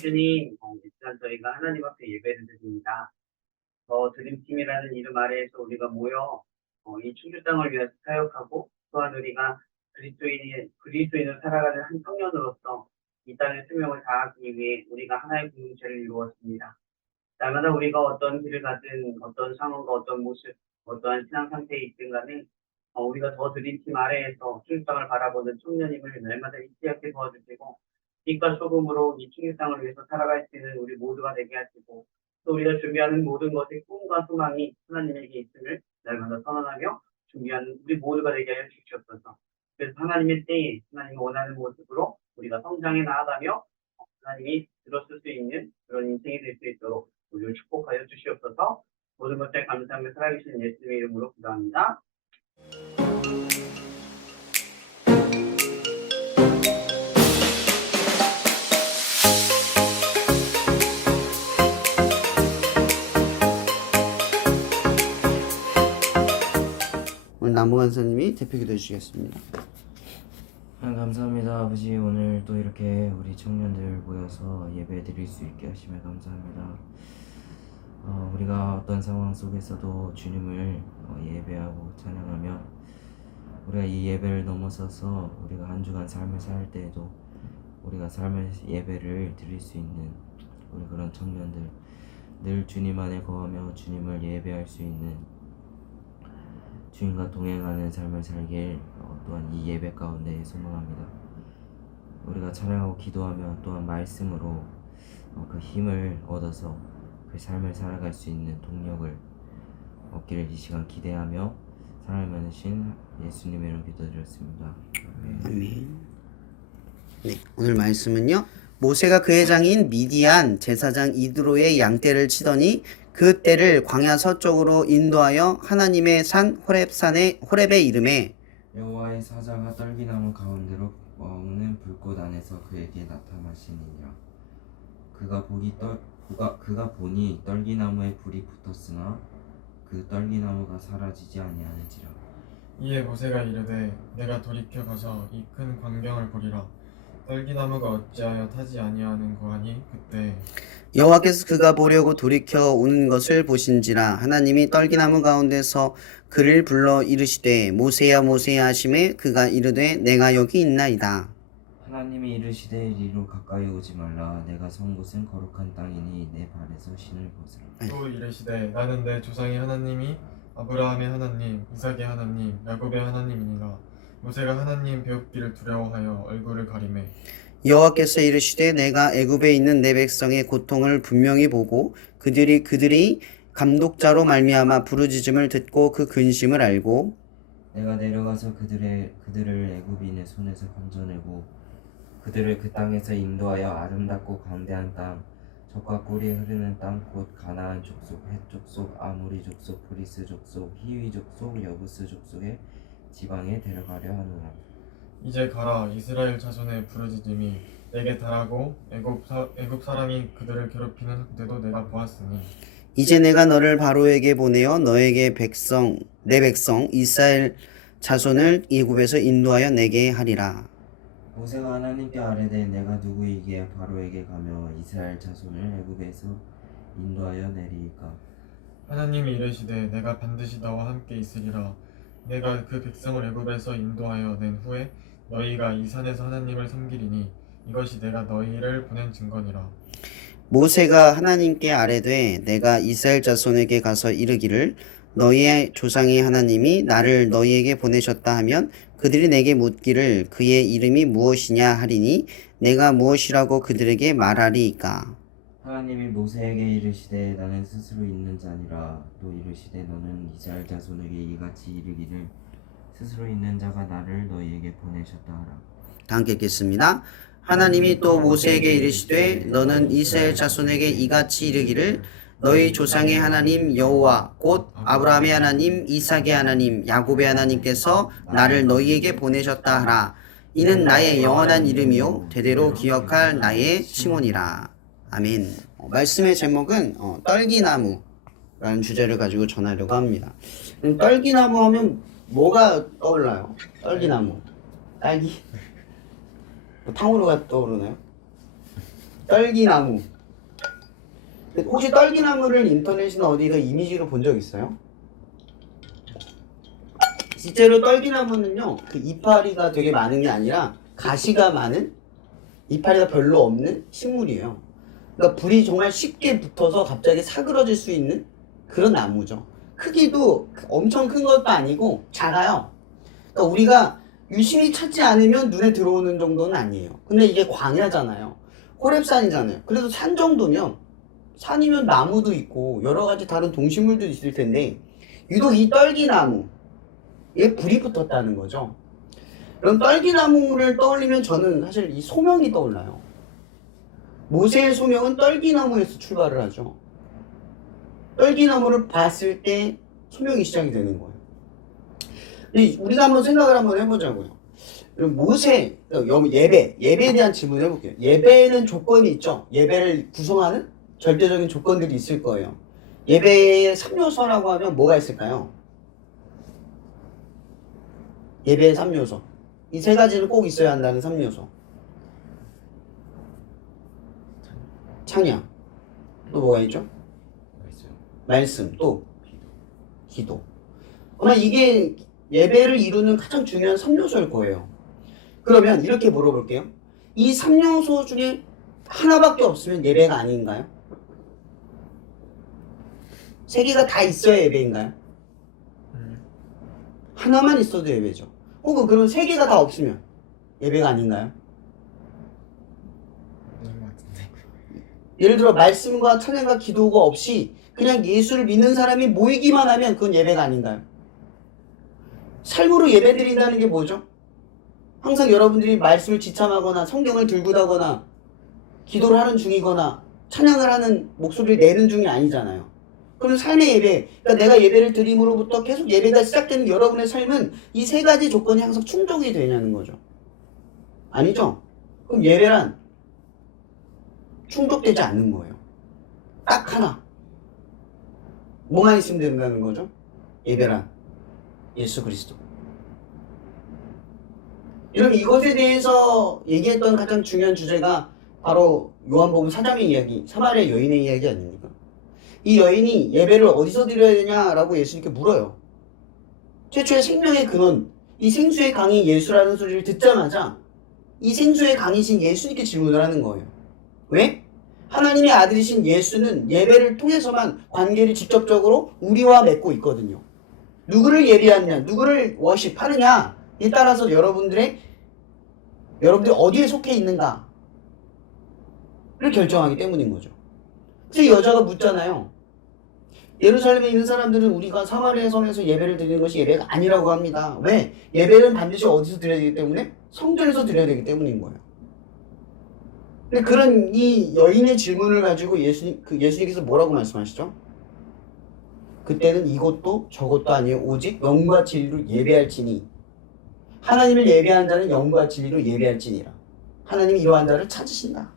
주님, 일단 저희가 하나님 앞에 예배를 드립니다. 드림팀이라는 이름 아래에서 우리가 모여 이 충주 땅을 위해서 사역하고 또한 우리가 그리스도인을 살아가는 한 청년으로서 이 땅의 수명을 다하기 위해 우리가 하나의 공동체를 이루었습니다. 날마다 우리가 어떤 길을 가든 어떤 상황과 어떤 모습, 어떠한 신앙 상태에 있든 간에 우리가 더 드림팀 아래에서 충주 땅을 바라보는 청년임을 날마다 잊지 않게 도와주시고 빛과 소금으로 이 충주 땅을 위해서 살아갈 수 있는 우리 모두가 되게 하시고 또 우리가 준비하는 모든 것의 꿈과 소망이 하나님에게 있음을 날마다 선언하며 준비하는 우리 모두가 되게 하여 주시옵소서. 그래서 하나님의 때에 하나님이 원하는 모습으로 우리가 성장해 나아가며 하나님이 들었을 수 있는 그런 인생이 될 수 있도록 우리를 축복하여 주시옵소서. 모든 것들 감사하며 살아계신 예수님의 이름으로 기도합니다. 오늘 남무관 선생님이 대표기도 해주시겠습니다. 감사합니다. 아버지, 오늘 또 이렇게 우리 청년들 모여서 예배 드릴 수 있게 하시며 감사합니다. 우리가 어떤 상황 속에서도 주님을 예배하고 찬양하며 우리가 이 예배를 넘어서서 우리가 한 주간 삶을 살 때에도 우리가 삶의 예배를 드릴 수 있는 우리 그런 청년들, 늘 주님 안에 거하며 주님을 예배할 수 있는 주님과 동행하는 삶을 살길 또한 이 예배 가운데 소망합니다. 우리가 찬양하고 기도하며 또한 말씀으로 그 힘을 얻어서 그 삶을 살아갈 수 있는 동력을 얻기를 이 시간 기대하며 사랑을 많으신 예수님의 이름으로 기도드렸습니다. 아멘. 네, 오늘 말씀은요. 모세가 그의 장인 미디안 제사장 이드로의 양떼를 치더니 그 떼를 광야 서쪽으로 인도하여 하나님의 산 호렙의 이름에 여호와의 사자가 떨기나무 가운데로 먹는 불꽃 안에서 그에게 나타나시니라. 그가 보니 떨기나무에 불이 붙었으나 그 떨기나무가 사라지지 아니하는지라. 이에 모세가 이르되 내가 돌이켜 가서 이 큰 광경을 보리라. 떨기나무가 어찌하여 타지 아니하는 거하니 그때 여호와께서 그가 보려고 돌이켜 오는 것을 보신지라 하나님이 떨기나무 가운데서 그를 불러 이르시되 모세야 모세야 하시매 그가 이르되 내가 여기 있나이다. 하나님이 이르시되 이리로 가까이 오지 말라. 내가 선 곳은 거룩한 땅이니 내 발에서 신을 벗으라. 또 이르시되 나는 내 조상의 하나님이 아브라함의 하나님 이삭의 하나님 야곱의 하나님이니라. 모세가 하나님 배웁기를 두려워하여 얼굴을 가리매 여호와께서 이르시되 내가 애굽에 있는 내 백성의 고통을 분명히 보고 그들이 감독자로 말미암아 부르짖음을 듣고 그 근심을 알고 내가 내려가서 그들을 애굽인의 손에서 건져내고 그들을 그 땅에서 인도하여 아름답고 광대한 땅 젖과 꿀이 흐르는 땅 곧 가나안 족속, 헷 족속, 아모리 족속, 브리스 족속, 히위 족속, 여부스 족속의 지방에 데려가려 하노라. 이제 가라. 이스라엘 자손의 부르짖음이 내게 달하고 애굽 사람이 그들을 괴롭히는 학대도 내가 보았으니 이제 내가 너를 바로에게 보내어 너에게 내 백성 이스라엘 자손을 애굽에서 인도하여 내게 하리라. 모세가 하나님께 아뢰되 내가 누구이기에 바로에게 가며 이스라엘 자손을 애굽에서 인도하여 내리이까. 하나님이 이르시되 내가 반드시 너와 함께 있으리라. 내가 그 백성을 애굽에서 인도하여 낸 후에 너희가 이 산에서 하나님을 섬기리니 이것이 내가 너희를 보낸 증거니라. 모세가 하나님께 아뢰되 내가 이스라엘 자손에게 가서 이르기를 너희의 조상의 하나님이 나를 너희에게 보내셨다 하면 그들이 내게 묻기를 그의 이름이 무엇이냐 하리니 내가 무엇이라고 그들에게 말하리이까. 하나님이 모세에게 이르시되 나는 스스로 있는 자니라. 또 이르시되 너는 이스라엘 자손에게 이같이 이르기를 스스로 있는 자가 나를 너희에게 보내셨다 하라. 다 함께 읽겠습니다. 하나님이 또 모세에게 이르시되 너는 이스라엘 자손에게 이같이 이르기를 너희 조상의 하나님 여호와 곧 아브라함의 하나님 이삭의 하나님 야곱의 하나님께서 나를 너희에게 보내셨다 하라. 이는 나의 영원한 이름이요 대대로 기억할 나의 칭호니라. 아멘. 말씀의 제목은 떨기나무라는 주제를 가지고 전하려고 합니다. 떨기나무 하면 뭐가 떠올라요? 떨기나무 딸기? 뭐 탕후루가 떠오르나요? 떨기나무. 혹시 떨기나무를 인터넷이나 어디서 이미지로 본 적 있어요? 실제로 떨기나무는요, 그 이파리가 되게 많은 게 아니라 가시가 많은, 이파리가 별로 없는 식물이에요. 그러니까 불이 정말 쉽게 붙어서 갑자기 사그러질 수 있는 그런 나무죠. 크기도 엄청 큰 것도 아니고 작아요. 그러니까 우리가 유심히 찾지 않으면 눈에 들어오는 정도는 아니에요. 근데 이게 광야잖아요. 호렙산이잖아요. 그래도 산 정도면, 산이면 나무도 있고 여러 가지 다른 동식물도 있을 텐데 유독 이 떨기나무에 불이 붙었다는 거죠. 그럼 떨기나무를 떠올리면 저는 사실 이 소명이 떠올라요. 모세의 소명은 떨기나무에서 출발을 하죠. 떨기나무를 봤을 때 소명이 시작이 되는 거예요. 근데 우리가 한번 생각을 한번 해보자고요. 그럼 모세, 예배에 대한 질문을 해볼게요. 예배에는 조건이 있죠. 예배를 구성하는 절대적인 조건들이 있을 거예요. 예배의 3요소라고 하면 뭐가 있을까요? 예배의 3요소. 이 세 가지는 꼭 있어야 한다는 3요소. 찬양. 또 뭐가 있죠? 말씀. 또 기도. 아마 이게 예배를 이루는 가장 중요한 3요소일 거예요. 그러면 이렇게 물어볼게요. 이 3요소 중에 하나밖에 없으면 예배가 아닌가요? 세 개가 다 있어야 예배인가요? 하나만 있어도 예배죠. 혹은 그럼 세 개가 다 없으면 예배가 아닌가요? 예를 들어 말씀과 찬양과 기도가 없이 그냥 예수를 믿는 사람이 모이기만 하면 그건 예배가 아닌가요? 삶으로 예배드린다는 게 뭐죠? 항상 여러분들이 말씀을 지참하거나 성경을 들고 다거나 기도를 하는 중이거나 찬양을 하는 목소리를 내는 중이 아니잖아요. 그럼 삶의 예배, 그러니까 내가 예배를 드림으로부터 계속 예배가 시작되는 여러분의 삶은 이 세 가지 조건이 항상 충족이 되냐는 거죠. 아니죠? 그럼 예배란 충족되지 않는 거예요. 딱 하나. 뭐만 있으면 된다는 거죠? 예배란 예수 그리스도. 여러분 이것에 대해서 얘기했던 가장 중요한 주제가 바로 요한복음 4장의 이야기, 사마리아 여인의 이야기 아닙니까? 이 여인이 예배를 어디서 드려야 되냐라고 예수님께 물어요. 최초의 생명의 근원, 이 생수의 강이 예수라는 소리를 듣자마자 이 생수의 강이신 예수님께 질문을 하는 거예요. 왜? 하나님의 아들이신 예수는 예배를 통해서만 관계를 직접적으로 우리와 맺고 있거든요. 누구를 예배하느냐, 누구를 워십하느냐에 따라서 여러분들이 어디에 속해 있는가를 결정하기 때문인 거죠. 그래서 이 여자가 묻잖아요. 예루살렘에 있는 사람들은 우리가 사마리아 성에서 예배를 드리는 것이 예배가 아니라고 합니다. 왜? 예배는 반드시 어디서 드려야 되기 때문에? 성전에서 드려야 되기 때문인 거예요. 근데 그런 이 여인의 질문을 가지고 예수님께서 뭐라고 말씀하시죠? 그때는 이것도 저것도 아니에요. 오직 영과 진리로 예배할지니. 하나님을 예배한 자는 영과 진리로 예배할지니라. 하나님이 이러한 자를 찾으신다.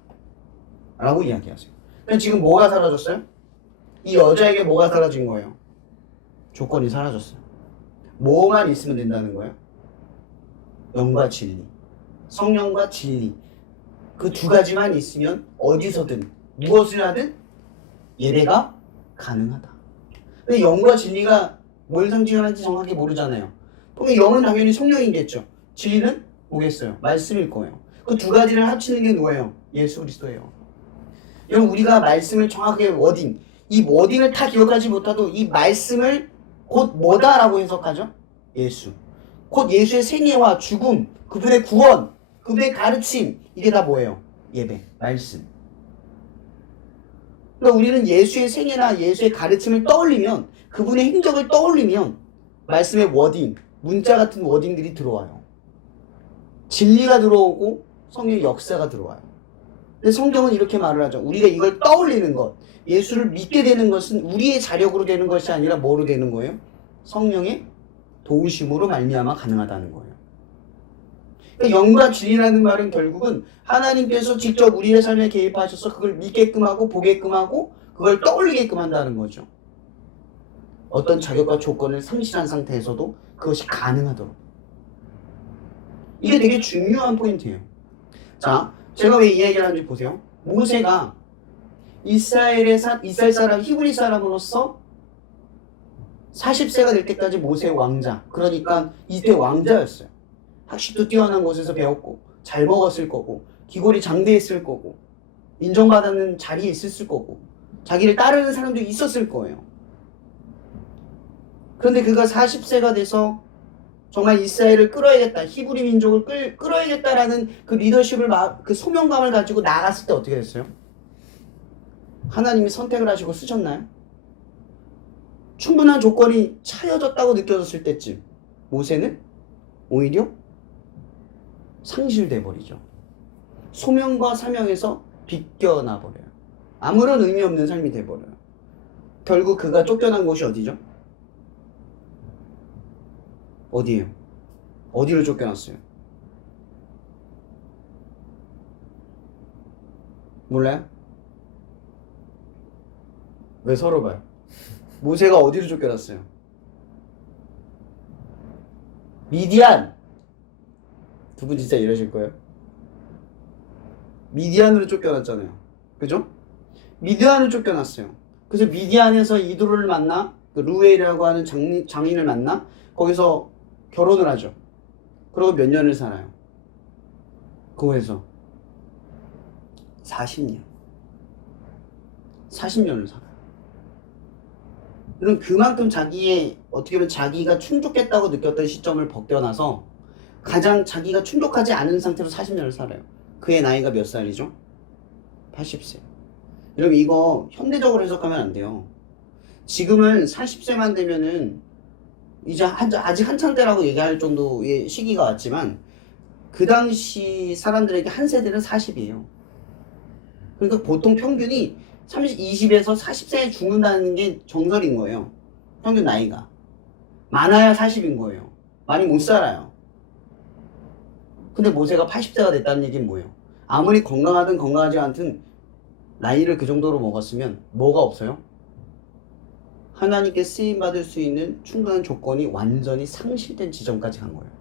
라고 이야기하세요. 그럼 지금 뭐가 사라졌어요? 이 여자에게 뭐가 사라진 거예요? 조건이 사라졌어요. 뭐만 있으면 된다는 거예요? 영과 진리. 성령과 진리. 그 두 가지만 있으면 어디서든 무엇을 하든 예배가 가능하다. 근데 영과 진리가 뭘 상징하는지 정확히 모르잖아요. 그럼 영은 당연히 성령이겠죠. 진리는 뭐겠어요? 말씀일 거예요. 그 두 가지를 합치는 게 뭐예요? 예수 그리스도예요. 여러분 우리가 말씀을 정확하게 이 워딩을 다 기억하지 못해도 이 말씀을 곧 뭐다라고 해석하죠? 예수. 곧 예수의 생애와 죽음, 그분의 구원, 그분의 가르침, 이게 다 뭐예요? 예배, 말씀. 그러니까 우리는 예수의 생애나 예수의 가르침을 떠올리면, 그분의 행적을 떠올리면 말씀의 워딩, 문자 같은 워딩들이 들어와요. 진리가 들어오고 성령의 역사가 들어와요. 근데 성경은 이렇게 말을 하죠. 우리가 이걸 떠올리는 것, 예수를 믿게 되는 것은 우리의 자력으로 되는 것이 아니라 뭐로 되는 거예요? 성령의 도우심으로 말미암아 가능하다는 거예요. 그러니까 영과 진리라는 말은 결국은 하나님께서 직접 우리의 삶에 개입하셔서 그걸 믿게끔 하고 보게끔 하고 그걸 떠올리게끔 한다는 거죠. 어떤 자격과 조건을 상실한 상태에서도 그것이 가능하도록. 이게 되게 중요한 포인트예요. 자, 제가 왜 이 얘기를 하는지 보세요. 모세가 이스라엘 사람 히브리 사람으로서 40세가 될 때까지 모세 왕자, 그러니까 이때 왕자였어요. 학식도 뛰어난 곳에서 배웠고 잘 먹었을 거고 기골이 장대했을 거고 인정받는 자리에 있었을 거고 자기를 따르는 사람도 있었을 거예요. 그런데 그가 40세가 돼서 정말 이스라엘을 끌어야겠다, 히브리 민족을 끌어야겠다라는 그 리더십을 그 소명감을 가지고 나갔을 때 어떻게 됐어요? 하나님이 선택을 하시고 쓰셨나요? 충분한 조건이 차여졌다고 느껴졌을 때쯤 모세는 오히려 상실돼 버리죠. 소명과 사명에서 비껴나 버려요. 아무런 의미 없는 삶이 돼 버려요. 결국 그가 쫓겨난 곳이 어디죠? 어디예요? 어디로 쫓겨났어요? 몰라요? 왜 서로 봐요? 모세가 어디로 쫓겨났어요? 미디안! 두 분 진짜 이러실 거예요? 미디안으로 쫓겨났잖아요. 그죠? 미디안으로 쫓겨났어요. 그래서 미디안에서 이도를 만나, 그 루엘이라고 하는 장인을 만나 거기서 결혼을 하죠. 그리고 몇 년을 살아요. 거기서 40년. 40년을 살아요. 그럼 그만큼 자기의 어떻게 보면 자기가 충족했다고 느꼈던 시점을 벗겨나서 가장 자기가 충족하지 않은 상태로 40년을 살아요. 그의 나이가 몇 살이죠? 80세. 여러분 이거 현대적으로 해석하면 안 돼요. 지금은 40세만 되면은 이제 아직 한창 때라고 얘기할 정도의 시기가 왔지만 그 당시 사람들에게 한 세대는 40이에요. 그러니까 보통 평균이 20에서 40세에 죽는다는 게 정설인 거예요. 평균 나이가. 많아야 40인 거예요. 많이 못 살아요. 근데 모세가 80세가 됐다는 얘기는 뭐예요? 아무리 건강하든 건강하지 않든 나이를 그 정도로 먹었으면 뭐가 없어요? 하나님께 쓰임받을 수 있는 충분한 조건이 완전히 상실된 지점까지 간 거예요.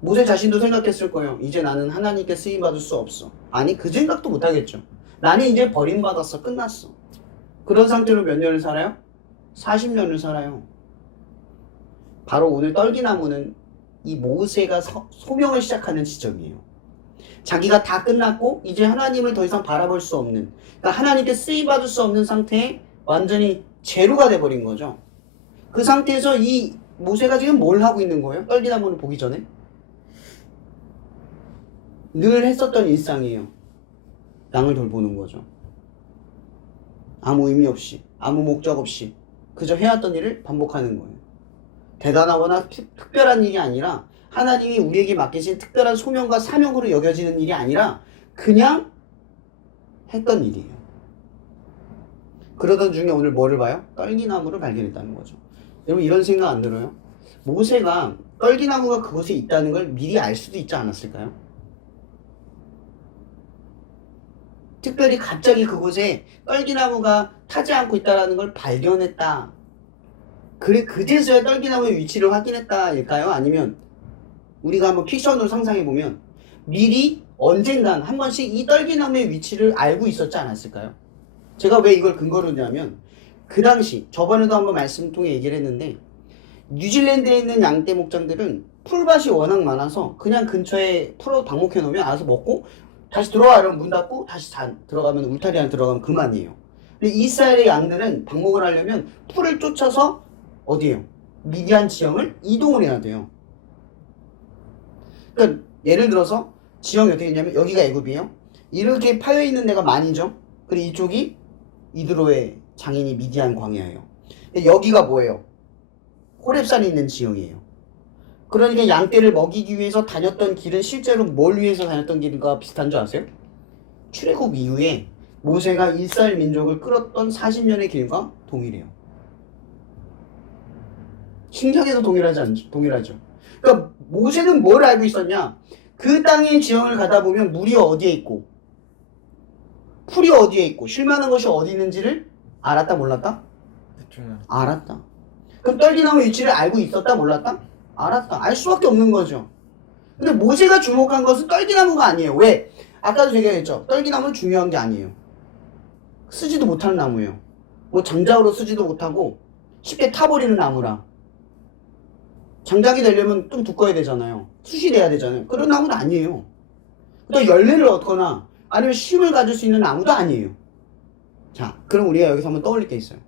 모세 자신도 생각했을 거예요. 이제 나는 하나님께 쓰임받을 수 없어. 아니 그 생각도 못 하겠죠. 나는 이제 버림받았어. 끝났어. 그런 상태로 몇 년을 살아요? 40년을 살아요. 바로 오늘 떨기나무는 이 모세가 소명을 시작하는 지점이에요. 자기가 다 끝났고 이제 하나님을 더 이상 바라볼 수 없는, 그러니까 하나님께 쓰임받을 수 없는 상태에 완전히 제로가 돼버린 거죠. 그 상태에서 이 모세가 지금 뭘 하고 있는 거예요? 떨기나무를 보기 전에? 늘 했었던 일상이에요. 양을 돌보는 거죠. 아무 의미 없이, 아무 목적 없이 그저 해왔던 일을 반복하는 거예요. 대단하거나 특별한 일이 아니라 하나님이 우리에게 맡기신 특별한 소명과 사명으로 여겨지는 일이 아니라 그냥 했던 일이에요. 그러던 중에 오늘 뭐를 봐요? 떨기나무를 발견했다는 거죠. 여러분 이런 생각 안 들어요? 모세가 떨기나무가 그곳에 있다는 걸 미리 알 수도 있지 않았을까요? 특별히 갑자기 그곳에 떨기나무가 타지 않고 있다는 걸 발견했다. 그래 그제서야 떨기나무의 위치를 확인했다일까요? 아니면 우리가 한번 픽션으로 상상해보면 미리 언젠간 한 번씩 이 떨기나무의 위치를 알고 있었지 않았을까요? 제가 왜 이걸 근거로 하냐면 그 당시 저번에도 한번 말씀 통해 얘기를 했는데 뉴질랜드에 있는 양떼 목장들은 풀밭이 워낙 많아서 그냥 근처에 풀로 방목해 놓으면 알아서 먹고 다시 들어와 이러면 문 닫고 다시 들어가면 울타리 안에 들어가면 그만이에요. 근데 이스라엘의 양들은 방목을 하려면 풀을 쫓아서 어디에요? 미디안 지형을 이동을 해야 돼요. 그러니까 예를 들어서 지형이 어떻게 되냐면 여기가 애굽이에요. 이렇게 파여 있는 데가 만이죠. 그리고 이쪽이 이드로의 장인이 미디안 광야예요. 여기가 뭐예요? 호렙산이 있는 지형이에요. 그러니까 양떼를 먹이기 위해서 다녔던 길은 실제로 뭘 위해서 다녔던 길과 비슷한 줄 아세요? 출애굽 이후에 모세가 이스라엘 민족을 끌었던 40년의 길과 동일해요. 신기하게도 동일하죠. 그러니까 모세는 뭘 알고 있었냐? 그 땅의 지형을 가다 보면 물이 어디에 있고 풀이 어디에 있고 쉴만한 것이 어디 있는지를 알았다 몰랐다? 알았다. 그럼 떨기나무 위치를 알고 있었다 몰랐다? 알았다. 알 수밖에 없는 거죠. 근데 모세가 주목한 것은 떨기나무가 아니에요. 왜? 아까도 제가 했죠. 떨기나무는 중요한 게 아니에요. 쓰지도 못하는 나무예요. 뭐 장작으로 쓰지도 못하고 쉽게 타버리는 나무라. 장작이 되려면 좀 두꺼워야 되잖아요. 숯이 돼야 되잖아요. 그런 나무는 아니에요. 또 열매를 얻거나 아니면 힘을 가질 수 있는 나무도 아니에요. 자, 그럼 우리가 여기서 한번 떠올릴 게 있어요.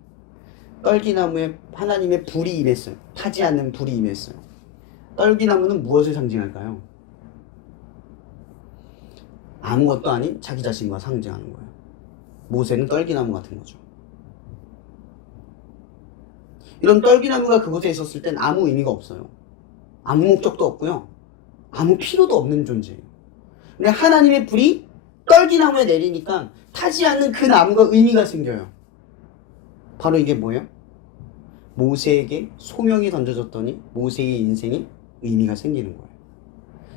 떨기나무에 하나님의 불이 임했어요. 타지 않는 불이 임했어요. 떨기나무는 무엇을 상징할까요? 아무것도 아닌 자기 자신과 상징하는 거예요. 모세는 떨기나무 같은 거죠. 이런 떨기나무가 그곳에 있었을 땐 아무 의미가 없어요. 아무 목적도 없고요. 아무 필요도 없는 존재예요. 근데 하나님의 불이 떨기나무에 내리니까 타지 않는 그 나무가 의미가 생겨요. 바로 이게 뭐예요? 모세에게 소명이 던져졌더니 모세의 인생에 의미가 생기는 거예요.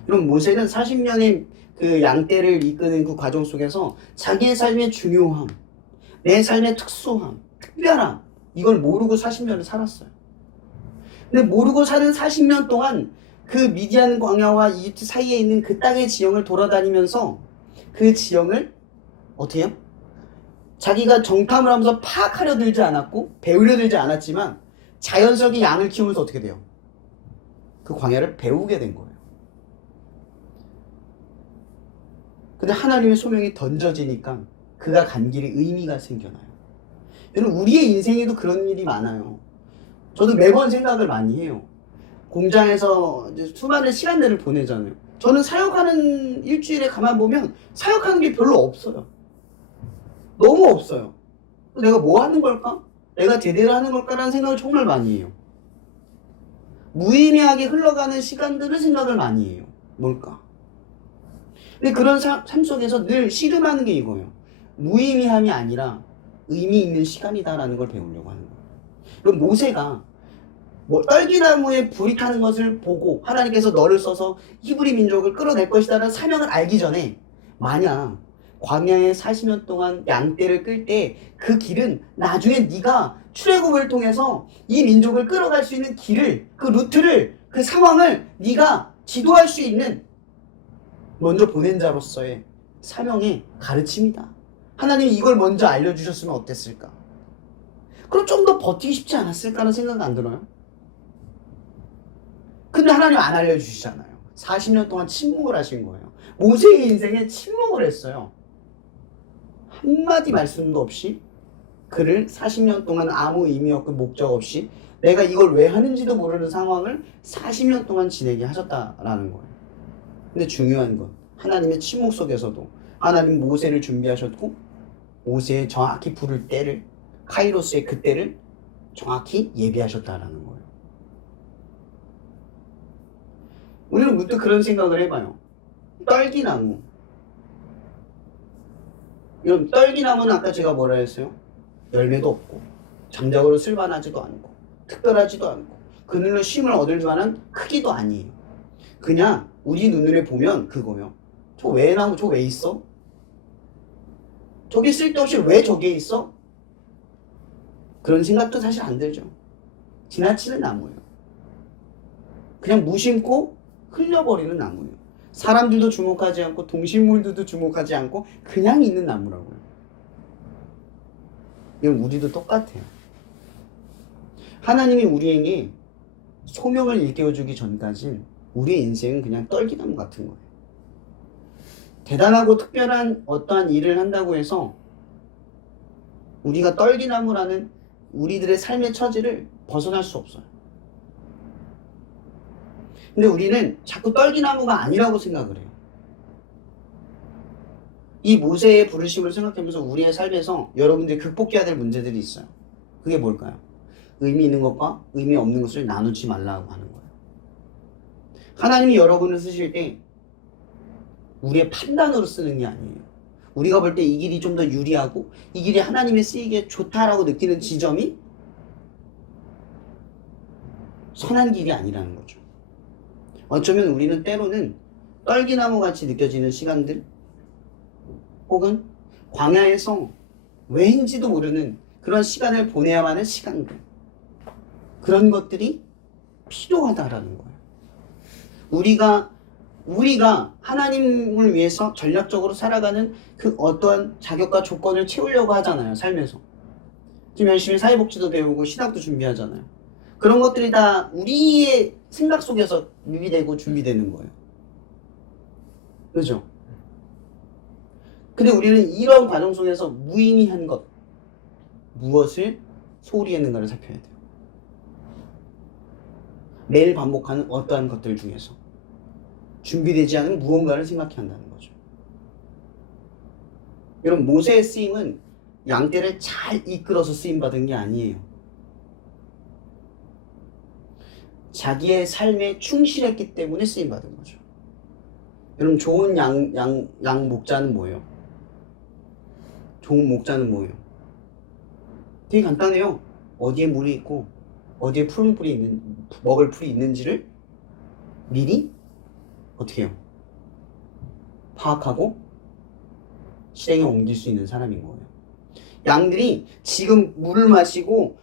그럼 모세는 40년의 그 양떼를 이끄는 그 과정 속에서 자기의 삶의 중요함, 내 삶의 특수함, 특별함, 이걸 모르고 40년을 살았어요. 근데 모르고 사는 40년 동안 그 미디안 광야와 이집트 사이에 있는 그 땅의 지형을 돌아다니면서 그 지형을 어떻게 해요? 자기가 정탐을 하면서 파악하려 들지 않았고 배우려 들지 않았지만 자연스럽게 양을 키우면서 어떻게 돼요? 그 광야를 배우게 된 거예요. 근데 하나님의 소명이 던져지니까 그가 간 길에 의미가 생겨나요. 여러분, 우리의 인생에도 그런 일이 많아요. 저도 매번 생각을 많이 해요. 공장에서 이제 수많은 시간들을 보내잖아요. 저는 사역하는 일주일에 가만 보면 사역하는 게 별로 없어요. 너무 없어요. 내가 뭐 하는 걸까? 내가 제대로 하는 걸까라는 생각을 정말 많이 해요. 무의미하게 흘러가는 시간들을 생각을 많이 해요. 뭘까? 근데 그런 삶 속에서 늘 씨름하는 게 이거예요. 무의미함이 아니라 의미 있는 시간이다라는 걸 배우려고 하는 거예요. 그럼 모세가 뭐 떨기나무에 불이 타는 것을 보고 하나님께서 너를 써서 히브리 민족을 끌어낼 것이다라는 사명을 알기 전에 만약 광야에 40년 동안 양떼를 끌 때 그 길은 나중에 네가 출애굽을 통해서 이 민족을 끌어갈 수 있는 길을, 그 루트를, 그 상황을 네가 지도할 수 있는 먼저 보낸 자로서의 사명의 가르침이다. 하나님이 이걸 먼저 알려주셨으면 어땠을까? 그럼 좀 더 버티기 쉽지 않았을까라는 생각은 안 들어요? 근데 하나님 안 알려주시잖아요. 40년 동안 침묵을 하신 거예요. 모세의 인생에 침묵을 했어요. 한마디 말씀도 없이 그를 40년 동안 아무 의미 없고 목적 없이 내가 이걸 왜 하는지도 모르는 상황을 40년 동안 지내게 하셨다라는 거예요. 근데 중요한 건 하나님의 침묵 속에서도 하나님 모세를 준비하셨고 모세의 정확히 부를 때를, 카이로스의 그 때를 정확히 예비하셨다라는 거예요. 우리는 문득 그런 생각을 해봐요. 떨기나무. 이런 떨기나무는 아까 제가 뭐라 했어요? 열매도 없고 장작으로 쓸만하지도 않고 특별하지도 않고 그늘로 쉼을 얻을 만한 크기도 아니에요. 그냥 우리 눈으로 보면 그거요. 저 왜 나무 저 왜 있어? 저게 쓸데없이 왜 저게 있어? 그런 생각도 사실 안 들죠. 지나치는 나무예요. 그냥 무심코 흘려버리는 나무예요. 사람들도 주목하지 않고 동식물들도 주목하지 않고 그냥 있는 나무라고요. 이건 우리도 똑같아요. 하나님이 우리에게 소명을 일깨워주기 전까지 우리의 인생은 그냥 떨기나무 같은 거예요. 대단하고 특별한 어떠한 일을 한다고 해서 우리가 떨기나무라는 우리들의 삶의 처지를 벗어날 수 없어요. 근데 우리는 자꾸 떨기나무가 아니라고 생각을 해요. 이 모세의 부르심을 생각하면서 우리의 삶에서 여러분들이 극복해야 될 문제들이 있어요. 그게 뭘까요? 의미 있는 것과 의미 없는 것을 나누지 말라고 하는 거예요. 하나님이 여러분을 쓰실 때 우리의 판단으로 쓰는 게 아니에요. 우리가 볼 때 이 길이 좀 더 유리하고 이 길이 하나님의 쓰이기에 좋다라고 느끼는 지점이 선한 길이 아니라는 거죠. 어쩌면 우리는 때로는 떨기나무 같이 느껴지는 시간들 혹은 광야에서 왜인지도 모르는 그런 시간을 보내야만 하는 시간들, 그런 것들이 필요하다라는 거예요. 우리가 우리가 하나님을 위해서 전략적으로 살아가는 그 어떠한 자격과 조건을 채우려고 하잖아요, 삶에서. 지금 열심히 사회복지도 배우고 신학도 준비하잖아요. 그런 것들이 다 우리의 생각 속에서 유비되고 준비되는 거예요. 그죠? 근데 우리는 이런 과정 속에서 무의미한 것, 무엇을 소홀히 했는가를 살펴야 돼요. 매일 반복하는 어떠한 것들 중에서 준비되지 않은 무언가를 생각해야 한다는 거죠. 여러분, 모세의 쓰임은 양떼를 잘 이끌어서 쓰임받은 게 아니에요. 자기의 삶에 충실했기 때문에 쓰임받은 거죠. 여러분, 좋은 양 목자는 뭐예요? 좋은 목자는 뭐예요? 되게 간단해요. 어디에 물이 있고 어디에 먹을 풀이 있는지를 미리 어떻게 해요? 파악하고 실행에 옮길 수 있는 사람인 거예요. 양들이 지금 물을 마시고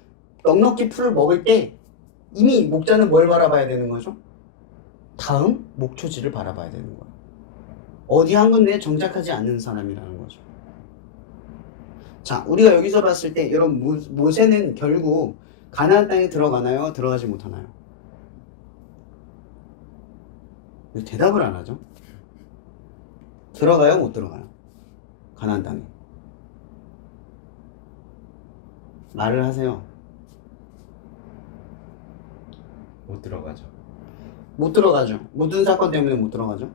넉넉히 풀을 먹을 때 이미 목자는 뭘 바라봐야 되는 거죠? 다음 목초지를 바라봐야 되는 거예요. 어디 한 군데에 정착하지 않는 사람이라는 거죠. 자, 우리가 여기서 봤을 때 여러분, 모세는 결국 가나안 땅에 들어가나요? 들어가지 못하나요? 왜 대답을 안 하죠? 들어가요? 못 들어가요? 가나안 땅에. 말을 하세요. 못 들어가죠. 못 들어가죠. 모든 사건 때문에 못 들어가죠.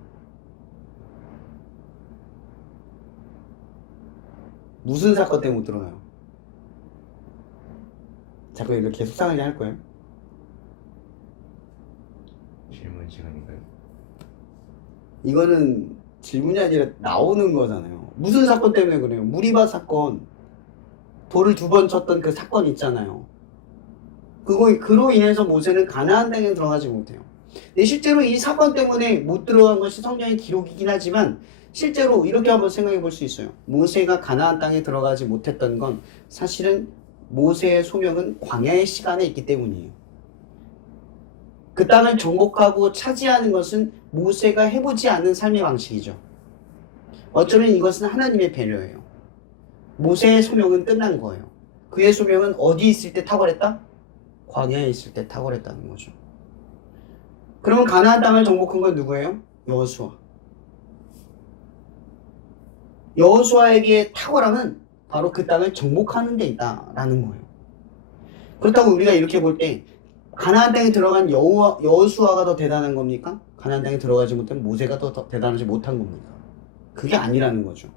무슨 사건 때문에 못 들어가요? 자꾸 이렇게 속상하게 할 거예요? 질문 시간인가요? 이거는 질문이 아니라 나오는 거잖아요. 무슨 사건 때문에 그래요? 무리바 사건. 돌을 2번 쳤던 그 사건 있잖아요. 그로 인해서 모세는 가나안 땅에 들어가지 못해요. 근데 실제로 이 사건 때문에 못 들어간 것이 성경의 기록이긴 하지만 실제로 이렇게 한번 생각해 볼 수 있어요. 모세가 가나안 땅에 들어가지 못했던 건 사실은 모세의 소명은 광야의 시간에 있기 때문이에요. 그 땅을 정복하고 차지하는 것은 모세가 해보지 않은 삶의 방식이죠. 어쩌면 이것은 하나님의 배려예요. 모세의 소명은 끝난 거예요. 그의 소명은 어디 있을 때 탁월했다? 광야에 있을 때 탁월했다는 거죠. 그러면 가나안 땅을 정복한 건 누구예요? 여호수아. 여호수아에게 탁월함은 바로 그 땅을 정복하는 데 있다라는 거예요. 그렇다고 우리가 이렇게 볼 때 가나안 땅에 들어간 여호수아가 더 대단한 겁니까? 가나안 땅에 들어가지 못한 모세가 더 대단하지 못한 겁니까? 그게 아니라는 거죠.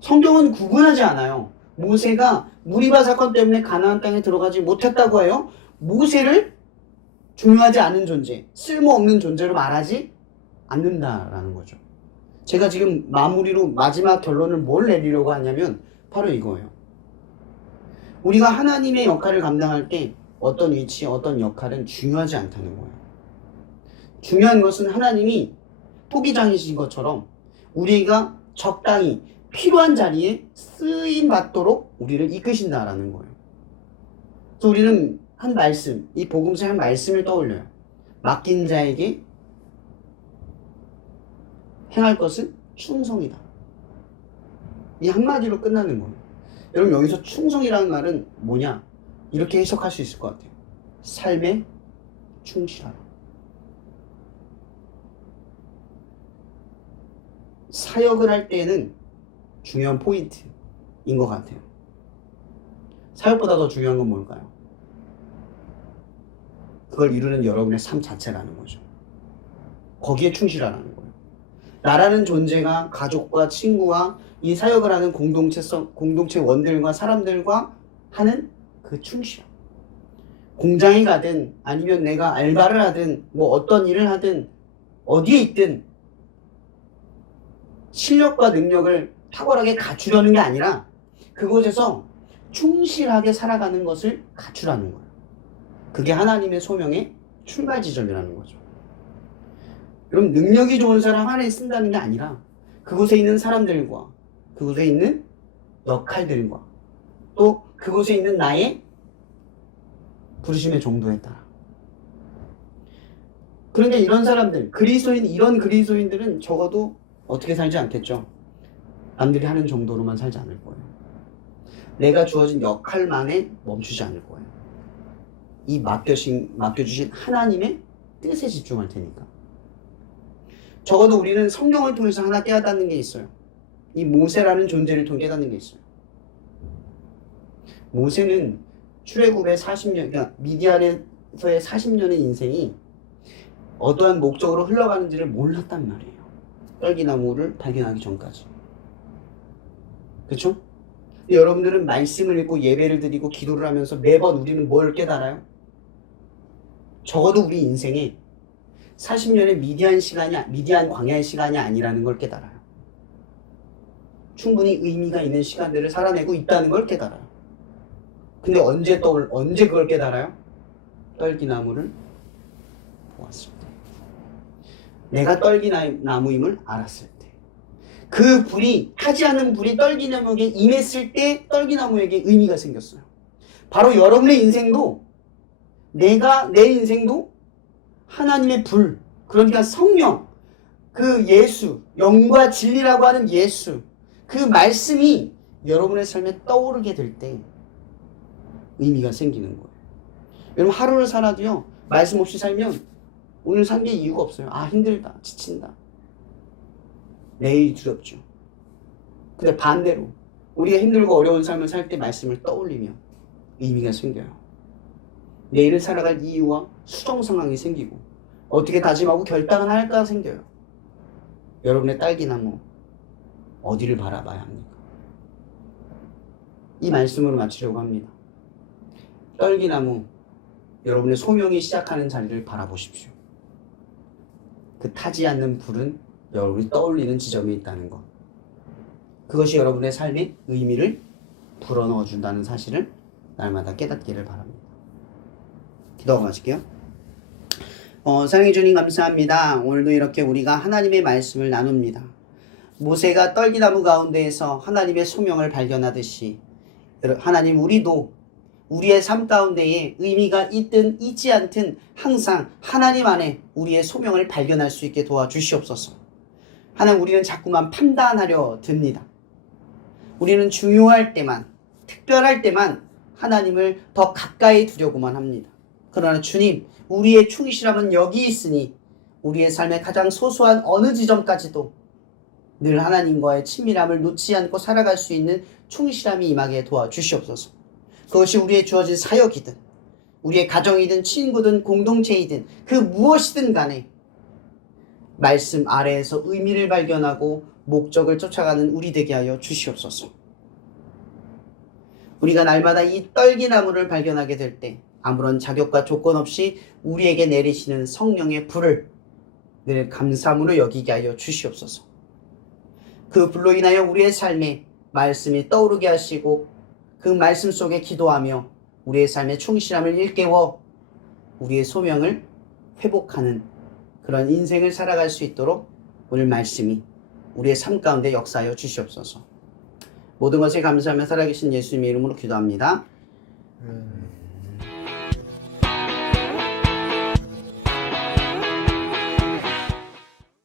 성경은 구분하지 않아요. 모세가 무리바 사건 때문에 가나안 땅에 들어가지 못했다고 해요. 모세를 중요하지 않은 존재, 쓸모없는 존재로 말하지 않는다라는 거죠. 제가 지금 마무리로 마지막 결론을 뭘 내리려고 하냐면 바로 이거예요. 우리가 하나님의 역할을 감당할 때 어떤 위치, 어떤 역할은 중요하지 않다는 거예요. 중요한 것은 하나님이 토기장이신 것처럼 우리가 적당히 필요한 자리에 쓰임 받도록 우리를 이끄신다라는 거예요. 그래서 우리는 한 말씀, 이 복음서의 한 말씀을 떠올려요. 맡긴 자에게 행할 것은 충성이다. 이 한마디로 끝나는 거예요. 여러분, 여기서 충성이라는 말은 뭐냐? 이렇게 해석할 수 있을 것 같아요. 삶에 충실하라. 사역을 할 때는 중요한 포인트인 것 같아요. 사역보다 더 중요한 건 뭘까요? 그걸 이루는 여러분의 삶 자체라는 거죠. 거기에 충실하라는 거예요. 나라는 존재가 가족과 친구와 이 사역을 하는 공동체 원들과 사람들과 하는 그 충실함. 공장에 가든 아니면 내가 알바를 하든 뭐 어떤 일을 하든 어디에 있든 실력과 능력을 탁월하게 갖추려는 게 아니라 그곳에서 충실하게 살아가는 것을 갖추라는 거예요. 그게 하나님의 소명의 출발 지점이라는 거죠. 여러분, 능력이 좋은 사람 하나에 쓴다는 게 아니라 그곳에 있는 사람들과 그곳에 있는 역할들과 또 그곳에 있는 나의 부르심의 정도에 따라 그런데 이런 사람들, 이런 그리스도인들은 적어도 어떻게 살지 않겠죠? 남들이 하는 정도로만 살지 않을 거예요. 내가 주어진 역할만에 멈추지 않을 거예요. 이 맡겨주신 하나님의 뜻에 집중할 테니까. 적어도 우리는 성경을 통해서 하나 깨닫는 게 있어요. 이 모세라는 존재를 통해 깨닫는 게 있어요. 모세는 출애굽의 40년, 그러니까 미디안에서의 40년의 인생이 어떠한 목적으로 흘러가는지를 몰랐단 말이에요. 떨기나무를 발견하기 전까지. 그렇죠? 여러분들은 말씀을 읽고 예배를 드리고 기도를 하면서 매번 우리는 뭘 깨달아요? 적어도 우리 인생에 40년의 미디안 광야의 시간이 아니라는 걸 깨달아요. 충분히 의미가 있는 시간들을 살아내고 있다는 걸 깨달아요. 근데 언제 그걸 깨달아요? 떨기나무를 보았을 때. 내가 떨기나무임을 알았을 때. 그 불이, 타지 않는 불이 떨기나무에게 임했을 때 떨기나무에게 의미가 생겼어요. 바로 여러분의 인생도, 내 인생도 하나님의 불, 그러니까 성령, 그 예수, 영과 진리라고 하는 예수, 그 말씀이 여러분의 삶에 떠오르게 될 때 의미가 생기는 거예요. 여러분 하루를 살아도요, 말씀 없이 살면 오늘 산 게 이유가 없어요. 아, 힘들다, 지친다. 내일이 두렵죠. 근데 반대로 우리가 힘들고 어려운 삶을 살 때 말씀을 떠올리면 의미가 생겨요. 내일을 살아갈 이유와 수정 상황이 생기고 어떻게 다짐하고 결단을 할까 생겨요. 여러분의 딸기나무 어디를 바라봐야 합니까? 이 말씀으로 마치려고 합니다. 떨기나무, 여러분의 소명이 시작하는 자리를 바라보십시오. 그 타지 않는 불은 여러분이 떠올리는 지점에 있다는 것. 그것이 여러분의 삶에 의미를 불어넣어 준다는 사실을 날마다 깨닫기를 바랍니다. 기도하고 마실게요. 사랑해 주님 감사합니다. 오늘도 이렇게 우리가 하나님의 말씀을 나눕니다. 모세가 떨기나무 가운데에서 하나님의 소명을 발견하듯이 하나님, 우리도 우리의 삶 가운데에 의미가 있든 있지 않든 항상 하나님 안에 우리의 소명을 발견할 수 있게 도와주시옵소서. 하나님, 우리는 자꾸만 판단하려 듭니다. 우리는 중요할 때만, 특별할 때만 하나님을 더 가까이 두려고만 합니다. 그러나 주님, 우리의 충실함은 여기 있으니 우리의 삶의 가장 소소한 어느 지점까지도 늘 하나님과의 친밀함을 놓지 않고 살아갈 수 있는 충실함이 임하게 도와주시옵소서. 그것이 우리의 주어진 사역이든 우리의 가정이든 친구든 공동체이든 그 무엇이든 간에 말씀 아래에서 의미를 발견하고 목적을 쫓아가는 우리 되게 하여 주시옵소서. 우리가 날마다 이 떨기나무를 발견하게 될 때 아무런 자격과 조건 없이 우리에게 내리시는 성령의 불을 늘 감사함으로 여기게 하여 주시옵소서. 그 불로 인하여 우리의 삶에 말씀이 떠오르게 하시고 그 말씀 속에 기도하며 우리의 삶의 충실함을 일깨워 우리의 소명을 회복하는 그런 인생을 살아갈 수 있도록 오늘 말씀이 우리의 삶 가운데 역사하여 주시옵소서. 모든 것에 감사하며 살아계신 예수님의 이름으로 기도합니다.